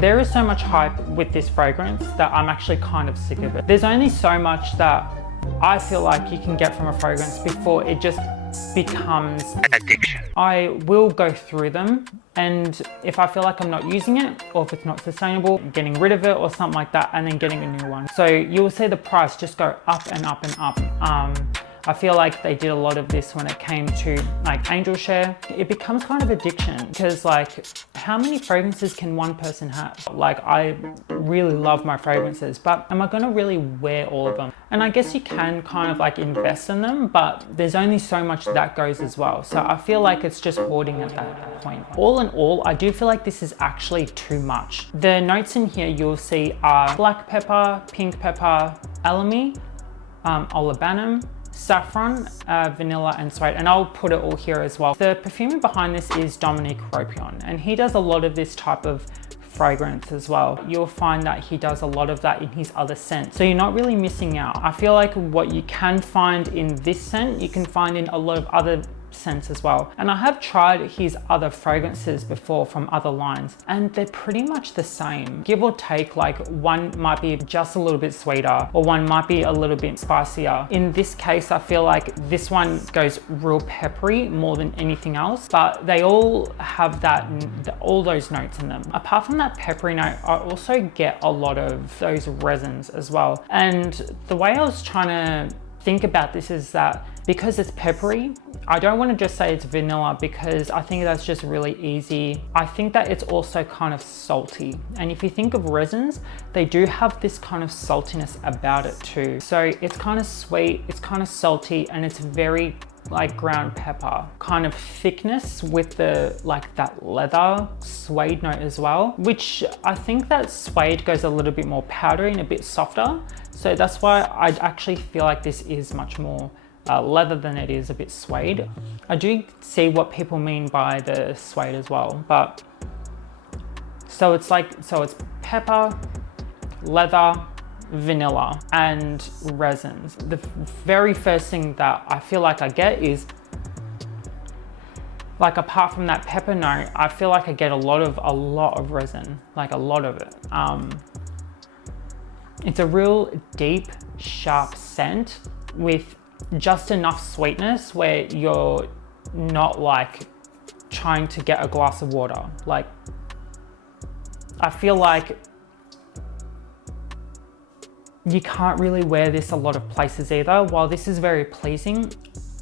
There is so much hype with this fragrance that I'm actually kind of sick of it. There's only so much that I feel like you can get from a fragrance before it just becomes addiction. I will go through them, and if I feel like I'm not using it, or if it's not sustainable, getting rid of it or something like that, and then getting a new one. So you'll see the price just go up and up and up. I feel like they did a lot of this when it came to like angel share. It becomes kind of addiction because like how many fragrances can one person have? Like I really love my fragrances, but am I gonna really wear all of them? And I guess you can kind of like invest in them, but there's only so much that goes as well. So I feel like it's just hoarding at that point. All in all, I do feel like this is actually too much. The notes in here you'll see are black pepper, pink pepper, alamy, olibanum, saffron, vanilla and suede, and I'll put it all here as well. The perfumer behind this is Dominique Ropion, and he does a lot of this type of fragrance as well. You'll find that he does a lot of that in his other scents, so you're not really missing out. I feel like what you can find in this scent, you can find in a lot of other scents as well. And I have tried his other fragrances before from other lines, and they're pretty much the same. Give or take, like one might be just a little bit sweeter or one might be a little bit spicier. In this case, I feel like this one goes real peppery more than anything else, but they all have all those notes in them. Apart from that peppery note, I also get a lot of those resins as well. And the way I was trying to think about this is that because it's peppery, I don't want to just say it's vanilla because I think that's just really easy. I think that it's also kind of salty. And if you think of resins, they do have this kind of saltiness about it too. So it's kind of sweet, it's kind of salty, and it's very like ground pepper kind of thickness with the like that leather suede note as well, which I think that suede goes a little bit more powdery and a bit softer. So that's why I actually feel like this is much more leather than it is a bit suede. I do see what people mean by the suede as well, but so it's pepper, leather, vanilla and resins. The very first thing that I feel like I get is like, apart from that pepper note, I feel like I get a lot of resin, like a lot of it. It's a real deep, sharp scent with just enough sweetness where you're not like trying to get a glass of water. Like, I feel like you can't really wear this a lot of places either. While this is very pleasing,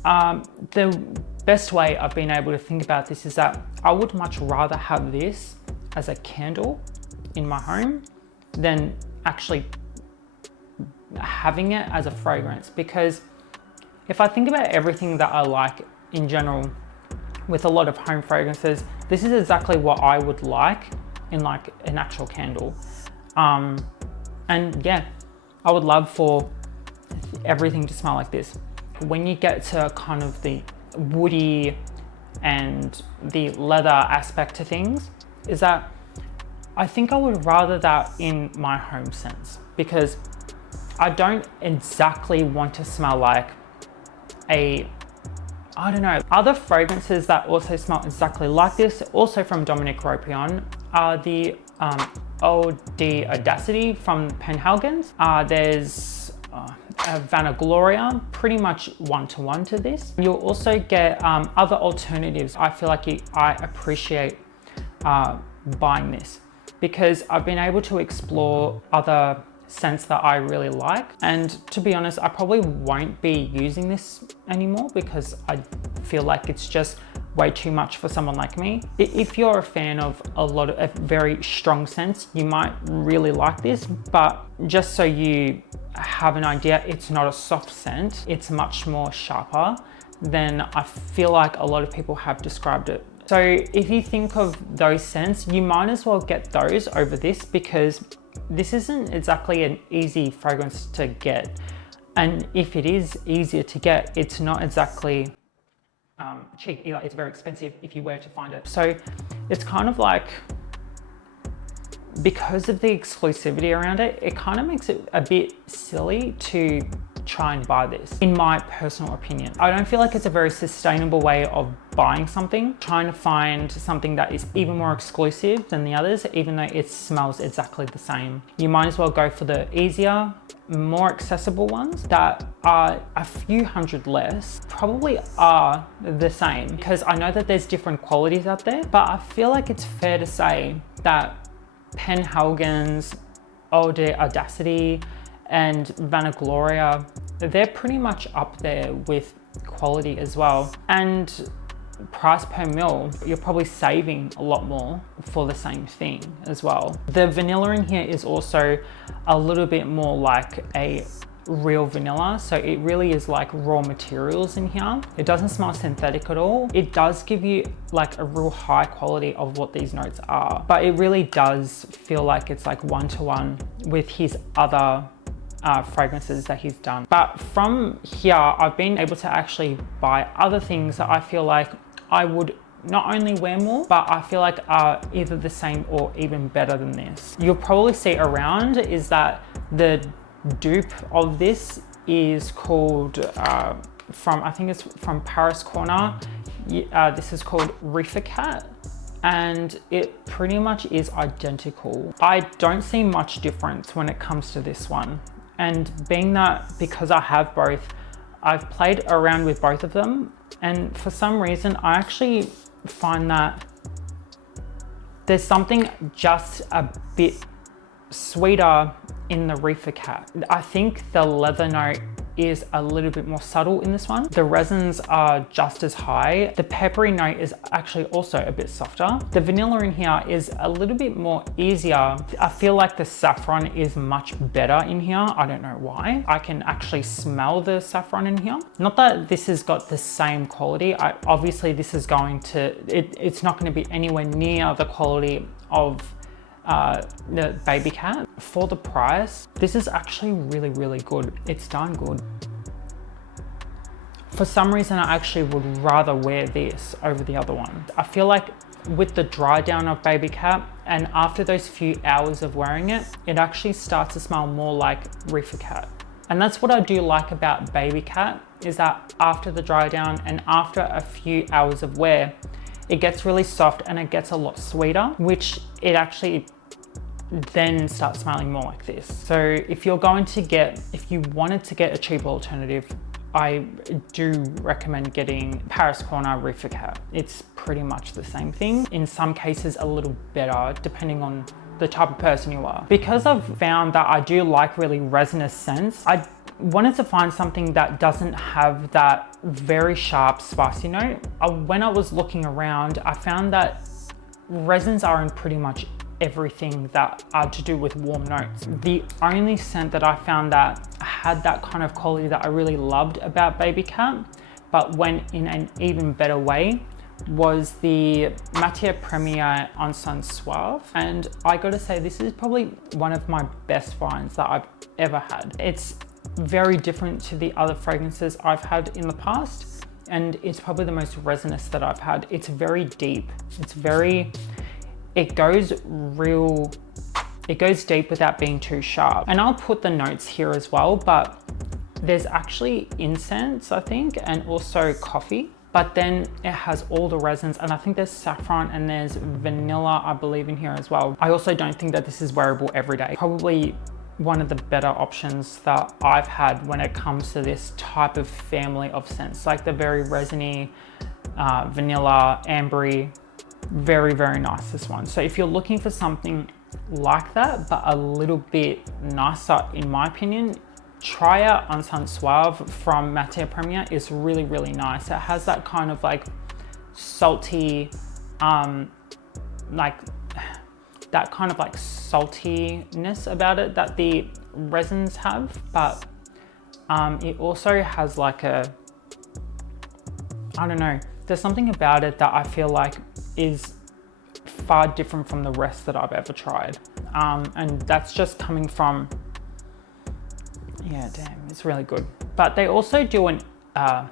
the best way I've been able to think about this is that I would much rather have this as a candle in my home than actually having it as a fragrance. Because if I think about everything that I like in general with a lot of home fragrances, this is exactly what I would like in like an actual candle. And yeah, I would love for everything to smell like this. When you get to kind of the woody and the leather aspect to things, is that I think I would rather that in my home scents, because I don't exactly want to smell like I don't know. Other fragrances that also smell exactly like this, also from Dominique Ropion, are the Eau De Audacity from Penhaligon. There's Vanagloria, pretty much one-to-one to this. You'll also get other alternatives. I feel like I appreciate buying this because I've been able to explore other scents that I really like. And to be honest, I probably won't be using this anymore because I feel like it's just way too much for someone like me. If you're a fan of a lot of very strong scents, you might really like this, but just so you have an idea, it's not a soft scent. It's much more sharper than I feel like a lot of people have described it. So if you think of those scents, you might as well get those over this, because this isn't exactly an easy fragrance to get. And if it is easier to get, it's not exactly cheap either. It's very expensive if you were to find it. So it's kind of like, because of the exclusivity around it, it kind of makes it a bit silly to try and buy this, in my personal opinion. I don't feel like it's a very sustainable way of buying something, trying to find something that is even more exclusive than the others, even though it smells exactly the same. You might as well go for the easier, more accessible ones that are a few hundred less, probably are the same, because I know that there's different qualities out there, but I feel like it's fair to say that Penhaligon's Eau De Audacity and Vanagloria, they're pretty much up there with quality as well. And price per mil, you're probably saving a lot more for the same thing as well. The vanilla in here is also a little bit more like a real vanilla, so it really is like raw materials in here. It doesn't smell synthetic at all. It does give you like a real high quality of what these notes are, but it really does feel like it's like one-to-one with his other fragrances that he's done. But from here, I've been able to actually buy other things that I feel like I would not only wear more, but I feel like are either the same or even better than this. You'll probably see around is that the dupe of this is called, I think it's from Paris Corner. This is called Rifaqaat, and it pretty much is identical. I don't see much difference when it comes to this one. And being that, because I have both, I've played around with both of them, and for some reason I actually find that there's something just a bit sweeter in the Rifaqaat. I think the leather note is a little bit more subtle in this one. The resins are just as high. The peppery note is actually also a bit softer. The vanilla in here is a little bit more easier. I feel like the saffron is much better in here. I don't know why. I can actually smell the saffron in here. Not that this has got the same quality. Obviously this is going to, it's not going to be anywhere near the quality of the BABYCAT. For the price, this is actually really, really good. It's darn good. For some reason, I actually would rather wear this over the other one. I feel like with the dry down of BABYCAT, and after those few hours of wearing it, it actually starts to smell more like Rifaqaat. And that's what I do like about BABYCAT, is that after the dry down and after a few hours of wear, it gets really soft and it gets a lot sweeter, which it actually then starts smelling more like this. So if you wanted to get a cheaper alternative, I do recommend getting Paris Corner Rifaqaat. It's pretty much the same thing. In some cases, a little better, depending on the type of person you are. Because I've found that I do like really resinous scents, I wanted to find something that doesn't have that very sharp spicy note. When I was looking around, I found that resins are in pretty much everything that are to do with warm notes. The only scent that I found that had that kind of quality that I really loved about BABYCAT, but went in an even better way, was the Matiere Premiere Encense Suave. And I gotta say, this is probably one of my best finds that I've ever had. It's very different to the other fragrances I've had in the past, and it's probably the most resinous that I've had. It's very deep. It goes deep without being too sharp. And I'll put the notes here as well, but there's actually incense, I think, and also coffee. But then it has all the resins, and I think there's saffron and there's vanilla, I believe, in here as well. I also don't think that this is wearable every day. Probably one of the better options that I've had when it comes to this type of family of scents, like the very resiny, vanilla, ambery. Very, very nice, this one. So if you're looking for something like that, but a little bit nicer, in my opinion, try out Encense Suave from Matiere Premiere. It's really, really nice. It has that kind of like salty, like that kind of like saltiness about it that the resins have, but it also has like a, I don't know, there's something about it that I feel like is far different from the rest that I've ever tried. And that's just coming from, yeah, damn, it's really good. But they also do an, I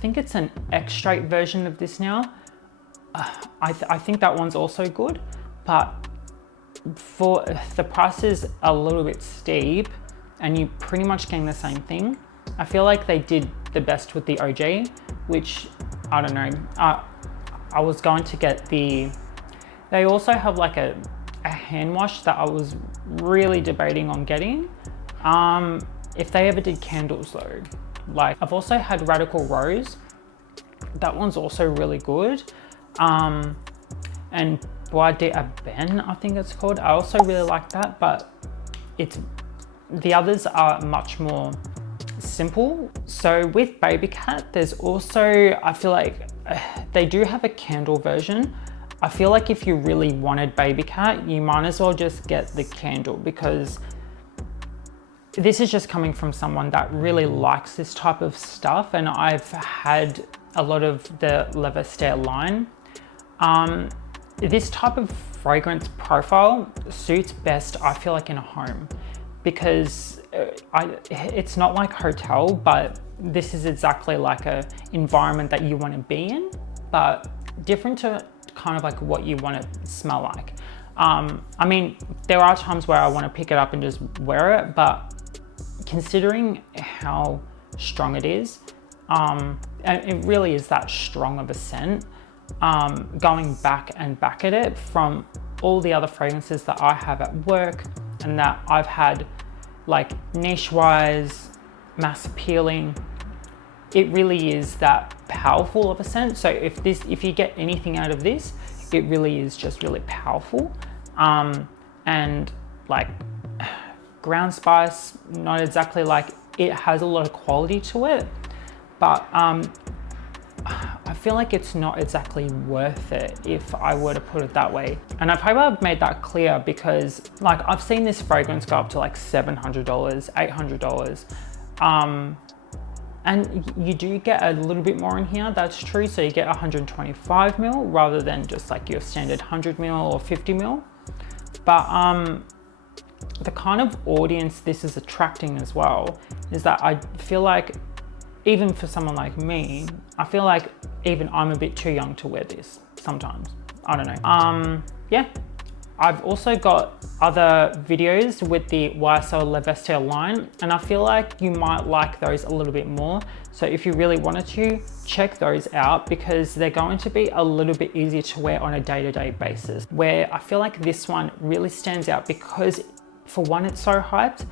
think it's an extrait version of this now. I think that one's also good, but for the price is a little bit steep and you pretty much getting the same thing. I feel like they did the best with the OG, which I don't know. I was going to get they also have like a hand wash that I was really debating on getting. If they ever did candles though. Like I've also had Radical Rose. That one's also really good. And Bois de Ben, I think it's called. I also really like that, but the others are much more simple. So with BABYCAT, there's also, I feel like they do have a candle version. I feel like if you really wanted BABYCAT, you might as well just get the candle, because this is just coming from someone that really likes this type of stuff, and I've had a lot of the Le Vestiaire line. This type of fragrance profile suits best, I feel like, in a home, because it's not like hotel, but this is exactly like a environment that you want to be in, but different to kind of like what you want to smell like. I mean, there are times where I want to pick it up and just wear it, but considering how strong it is, and it really is that strong of a scent, going back at it from all the other fragrances that I have at work and that I've had, like niche wise, mass appealing, it really is that powerful of a scent. So if you get anything out of this, it really is just really powerful. And like ground spice, not exactly like, it has a lot of quality to it, but I feel like it's not exactly worth it, if I were to put it that way. And I hope I've made that clear, because like I've seen this fragrance go up to like $700, $800. And you do get a little bit more in here, that's true. So you get 125 mil rather than just like your standard 100 mil or 50 mil. But the kind of audience this is attracting as well is that I feel like, even for someone like me, I feel like even I'm a bit too young to wear this sometimes. I don't know. Yeah. I've also got other videos with the YSL Le Vestiaire line, and I feel like you might like those a little bit more. So if you really wanted to, check those out, because they're going to be a little bit easier to wear on a day-to-day basis. Where I feel like this one really stands out because, for one, it's so hyped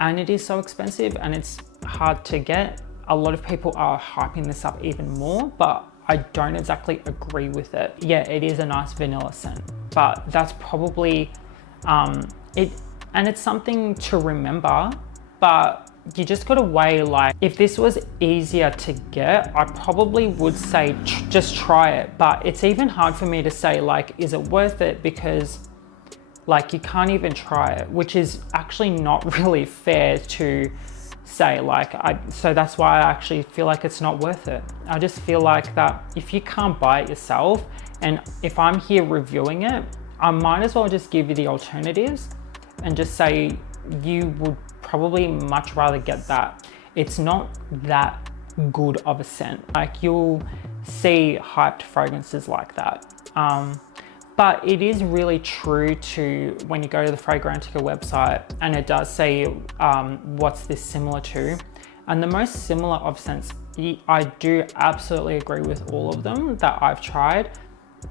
and it is so expensive and it's hard to get. A lot of people are hyping this up even more, but I don't exactly agree with it. Yeah, it is a nice vanilla scent, but that's probably it, and it's something to remember, but you just gotta weigh, like, if this was easier to get, I probably would say just try it, but it's even hard for me to say, like, is it worth it? Because like you can't even try it, which is actually not really fair to say. Like, so that's why I actually feel like it's not worth it. I just feel like that if you can't buy it yourself, and if I'm here reviewing it, I might as well just give you the alternatives and just say you would probably much rather get that. It's not that good of a scent. Like, you'll see hyped fragrances like that. But it is really true to when you go to the Fragrantica website, and it does say what's this similar to. And the most similar of scents, I do absolutely agree with all of them that I've tried.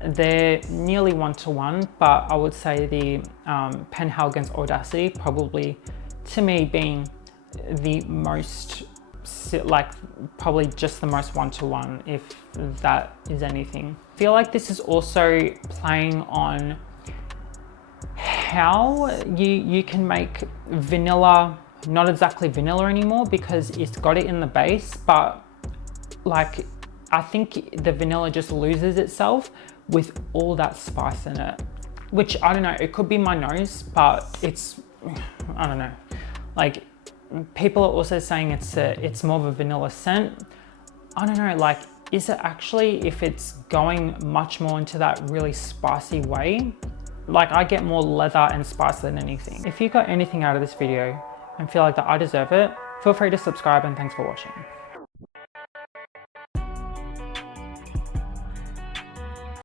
They're nearly one-to-one, but I would say the Penhaligon's Audacity probably, to me, being the most, like, probably just the most one-to-one, if that is anything. I feel like this is also playing on how you can make vanilla not exactly vanilla anymore, because it's got it in the base, but like, I think the vanilla just loses itself with all that spice in it, which I don't know, it could be my nose, but it's, I don't know, like, people are also saying it's more of a vanilla scent. I don't know, like, is it actually, if it's going much more into that really spicy way? Like, I get more leather and spice than anything. If you got anything out of this video and feel like that I deserve it, feel free to subscribe, and thanks for watching.